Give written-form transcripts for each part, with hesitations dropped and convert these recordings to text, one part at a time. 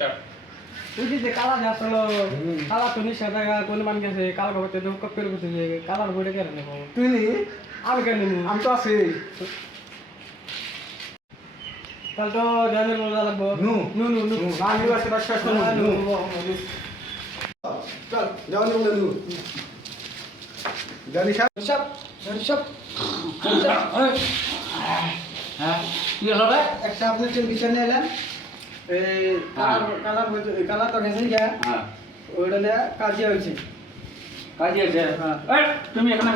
Start. তুই যে কালা যে আসলো কালা তো নিশা জায়গা কোন মান গেছে কালা খবর তো কপের করতে যে কালার বইটা কেন নেব তুই নি আমি কেন নেব আমি তো আছি তাহলে তো জানের মজা লাগবো নু নু নু নু আমি বাসে বাসে নু চল যাও নি বলে নু জানি সাহেব সব সব হ্যাঁ কি হলো রে? একটা আপনার টেলিভিশন নিয়ে এলাম এই কালার তো গেছে গা হ্যাঁ ওইটা দেয়া কাজে হয়েছে কাজে আছে। হ্যাঁ। এই তুমি এখানে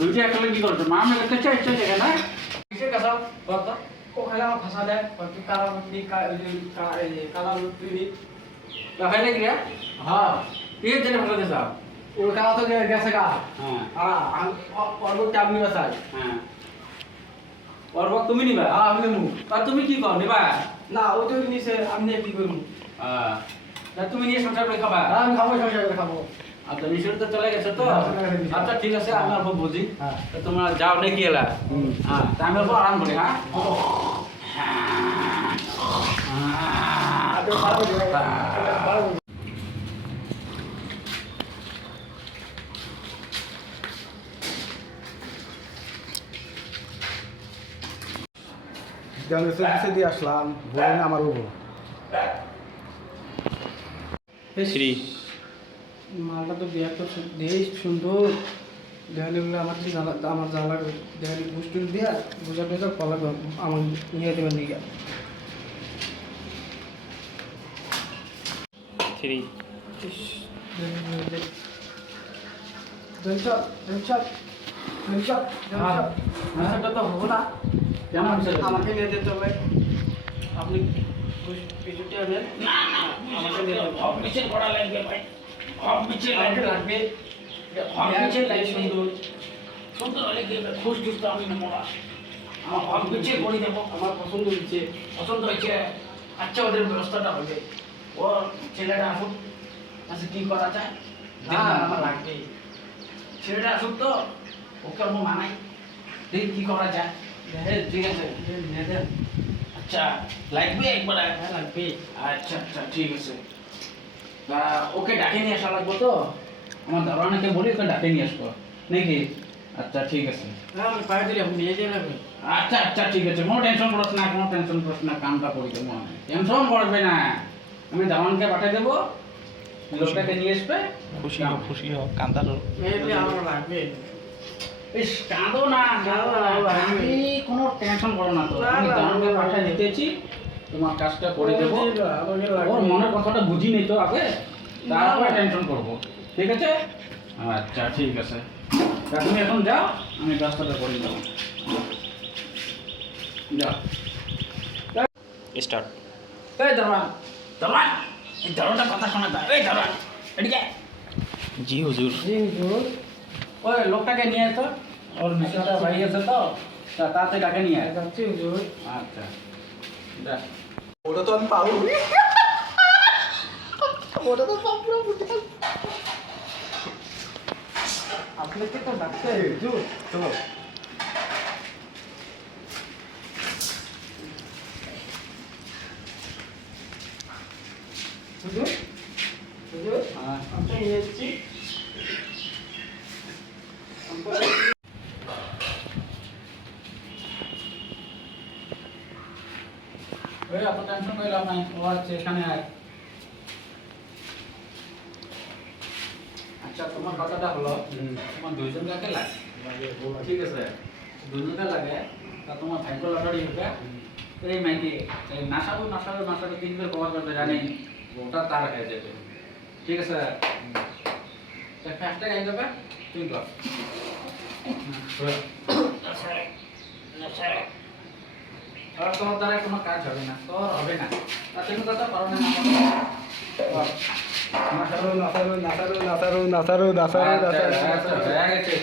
দুইটা একলে কি করছো? মা আমি দেখতে চাই চাই এখানে কিসের কাছে বলতো? ওখানে আমার ভাষা দেয় কালার কালার হয় নাকি রে? হ্যাঁ কি জেনে ভালো দিছ? ওই কালার তো গেছে গা হ্যাঁ আর পরবর্তী আপনি বাসায় হ্যাঁ ওর বক তুমি নিবা? হ্যাঁ আমি নেবো আর তুমি কি কর নিবা? না ওই তো নিচে আমি কি করবো তা তুমি নিয়ে সংসার করে খাবা? আমি খাবো সংসার করে খাবো আচ্ছা মিশর তো চলে গেছে তো? আচ্ছা ঠিক আছে আমি অল্প বুঝি। হ্যাঁ। তা তোমরা যাও নাকি এলা? হ্যাঁ তা আমি অল্প আরাম করি হ্যাঁ? জানি সে দিয়ে আসলাম বলেন আমার উপর শ্রী মালটা তো বিয়ার তো দেশ সুন্দর দেখালি বলে আমার কি আমার জ্বালা দেখালি বুস্টুল দিয়া বুঝা টুজা কলা আমার নিয়ে দেবেন নিয়ে শ্রী সেটা তো হবো না কেমন আমাকে নিয়ে যেতে হবে আপনি পিছুটি আনবেন আমাকে নিয়ে যেতে হবে মিছিল করা লাগবে ভাই হক মিছিল আমাকে লাগবে হক মিছিল লাগবে সুন্দর সুন্দর হলে কি খুশ খুশ তো আমি নেবো না আমার হক মিছিল করে দেবো আমার পছন্দ হচ্ছে পছন্দ হয়েছে আচ্ছা ওদের ব্যবস্থাটা হবে ও ছেলেটা আসুক আচ্ছা কি করা যায় না আমার লাগবে ছেলেটা আসুক তো ওকে আমি মানাই দেখি কি করা যায় হ্যাঁ ঠিক আছে নিয়ে দেন আচ্ছা লাগবে একবার হ্যাঁ লাগবে আচ্ছা আচ্ছা ঠিক আছে তা ওকে ডাকে নিয়ে আসা লাগবে তো আমার দারোয়ানকে বলি ওকে ডাকে নিয়ে আসবো নাকি আচ্ছা ঠিক আছে হ্যাঁ আমি পায়ে দিলে আপনি নিয়ে যাবেন আচ্ছা আচ্ছা ঠিক আছে কোনো টেনশন করিস না কোনো টেনশন করিস না কামটা করে দেবো আমি টেনশন করবে না আমি দারোয়ানকে পাঠিয়ে দেবো লোকটাকে নিয়ে আসবে খুশি হোক কান্দারও মেয়েলি আমার লাগবে বেশ কাঁদো না কাঁদো না, আমি কোনো টেনশন করো না তো না, আমি না, দারোয়ানকে না, পাঠিয়ে না। দিতেছি তোমার কাজটা করে দেবো আমাকে ওর লাগবে মনের কথাটা বুঝি নি তো আগে তারপরে টেনশন করবো ঠিক আছে আচ্ছা ঠিক আছে তা তুমি এখন যাও আমি ব্যবস্থাটা করে দেবো যাও স্টার্ট এই দারোয়ান দারোয়ান এই দারোয়ানটা কথা শোনা দা এই দারোয়ান এদিকে জি হুজুর জি হুজুর ওই লোকটাকে নিয়ে এসো ওর মিশনটা বাড়ি গেছে তো তা তাতে ডাকে নিয়ে আয়। যাচ্ছি হুজুর আচ্ছা যা ওটা তো আমি পাবো ওটা তো পাবো আপনাকে তো ডাকতে হুজুর চলো হুজুর হুজুর হ্যাঁ। আপনি নিয়ে এসেছি ওই এত টেনশন করলাম না ও আছে এখানে আয় আচ্ছা তোমার কথাটা হলো তোমার দুইজন কাকে লাগে ঠিক আছে দুজনকে লাগে তা তোমার ভাগ্য লটারি হবে এই মাইকে এই নাসাবো 3 বের কভার করতে জানি ওটা তার হয়ে যাবে ঠিক আছে তা ফার্স্টে গাই দেবে তুমি কর আর তোমার দ্বারা কোনো কাজ হবে না তোর হবে না তা তুমি কথা পারো না কর। নাসারো নাসারো নাসারো নাসারো নাসারো নাসারো নাসারো হয়ে গেছে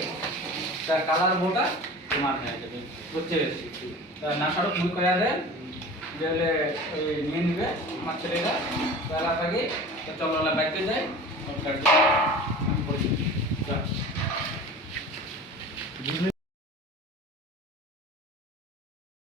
তার কালার বোটা তোমার হয়ে যাবে বুঝতে পেরেছি তা নাসারও ফুল করে দেন গেলে ওই নিয়ে নিবে আমার ছেলেরা বেলা থাকে তো চলো বাইকে যাই আমি গাড়ি